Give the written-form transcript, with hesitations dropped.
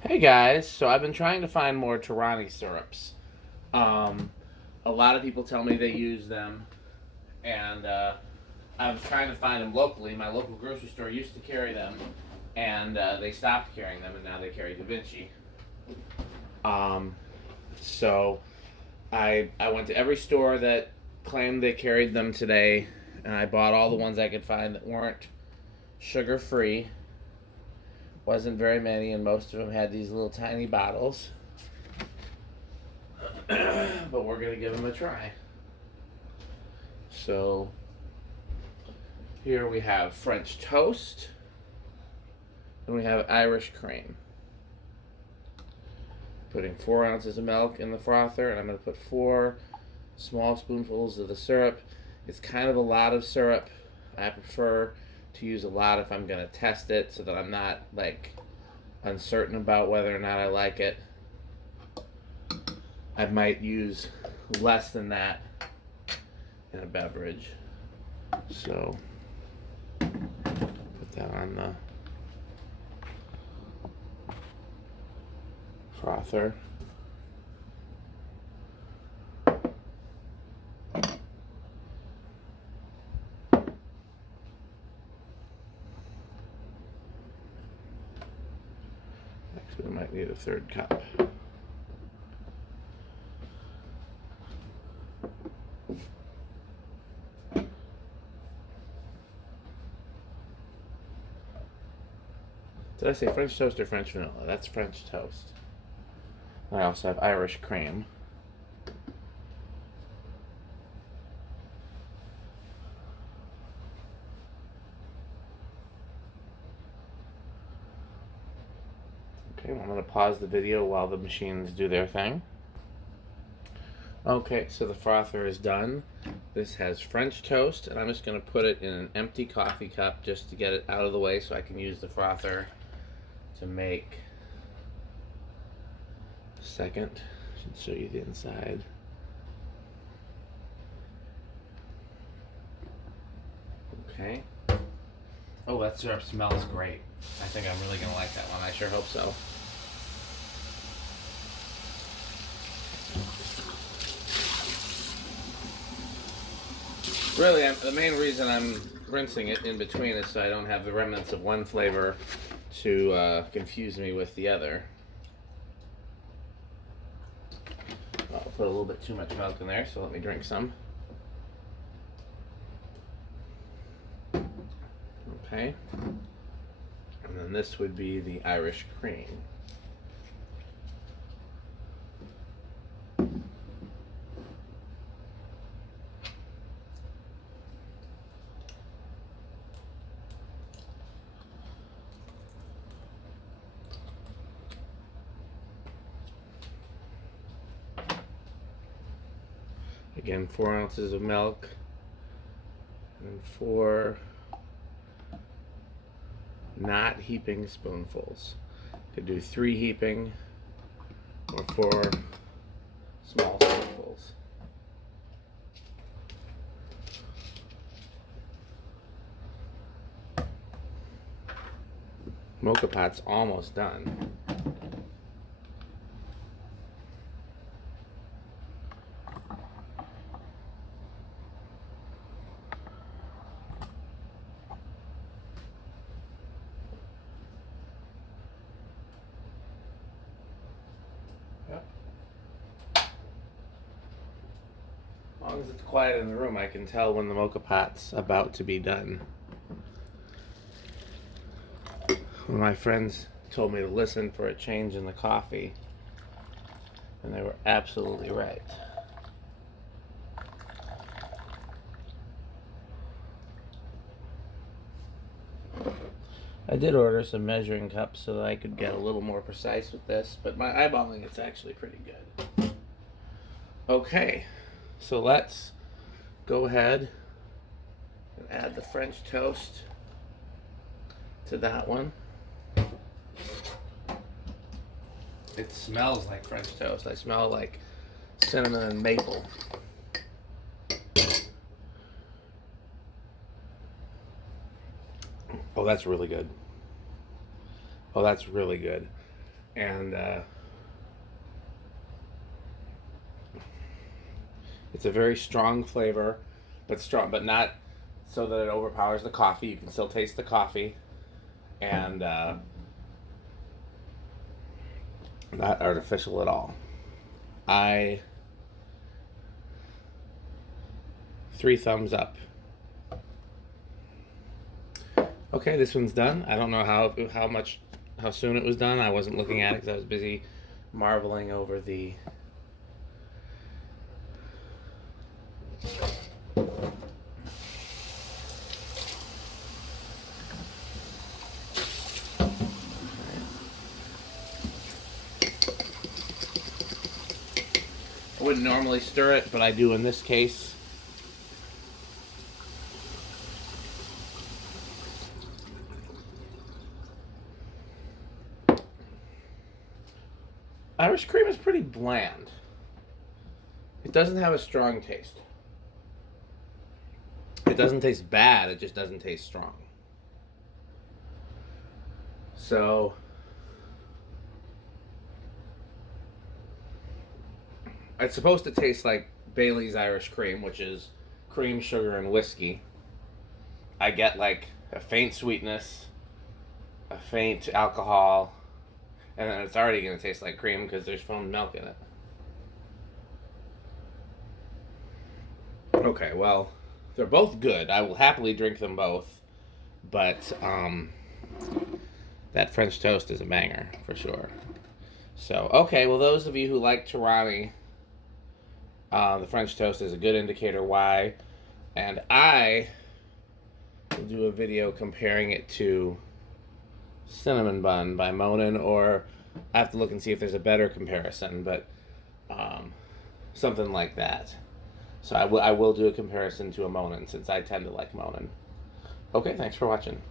Hey guys, so I've been trying to find more Torani syrups. Um, a lot of people tell me they use them, and I was trying to find them locally. My local grocery store used to carry them, and they stopped carrying them, and now they carry DaVinci. Um, so I went to every store that claimed they carried them today, and I bought all the ones I could find that weren't sugar free. Wasn't very many, and most of them had these little tiny bottles. But we're gonna give them a try. So here we have French toast, and we have Irish cream. Putting 4 ounces of milk in the frother, and I'm gonna put 4 small spoonfuls of the syrup. It's kind of a lot of syrup. I prefer to use a lot if I'm gonna test it, so that I'm not like uncertain about whether or not I like it. I might use less than that in a beverage. So put that on the frother. Actually, we might need a third cup. Did I say French toast or French vanilla? That's French toast. I also have Irish cream. Okay, well, I'm going to pause the video while the machines do their thing. Okay, so the frother is done. This has French toast, and I'm just going to put it in an empty coffee cup just to get it out of the way so I can use the frother to make. Second, I should show you the inside. Okay. Oh, that syrup smells great. I think I'm really going to like that one. I sure hope so. Really, the main reason I'm rinsing it in between is so I don't have the remnants of one flavor to confuse me with the other. I'll put a little bit too much milk in there, so let me drink some. Okay. And then this would be the Irish cream. Again, 4 ounces of milk and 4 not heaping spoonfuls. Could do 3 heaping or 4 small spoonfuls. Moka Pot's almost done. Yep. As long as it's quiet in the room, I can tell when the Moka Pot's about to be done. One of my friends told me to listen for a change in the coffee, and they were absolutely right. I did order some measuring cups so that I could get a little more precise with this, but my eyeballing it's actually pretty good. Okay, so let's go ahead and add the French toast to that one. It smells like French toast. I smell like cinnamon and maple. Oh, that's really good. Oh, that's really good. And it's a very strong flavor, but not so that it overpowers the coffee. You can still taste the coffee, and not artificial at all. 3 thumbs up. Okay, this one's done. I don't know how soon it was done. I wasn't looking at it because I was busy marveling over the I wouldn't normally stir it, but I do in this case. Irish cream is pretty bland. It doesn't have a strong taste. It doesn't taste bad, it just doesn't taste strong. So it's supposed to taste like Bailey's Irish Cream, which is cream, sugar, and whiskey. I get like a faint sweetness, a faint alcohol, and then it's already going to taste like cream because there's foamed milk in it. Okay, well, they're both good. I will happily drink them both, but that French toast is a banger for sure. So, okay, well, those of you who like Torani, the French toast is a good indicator why. And I will do a video comparing it to Cinnamon Bun by Monin, or I have to look and see if there's a better comparison, but something like that. So I will do a comparison to a Monin, since I tend to like Monin. Okay, thanks for watching.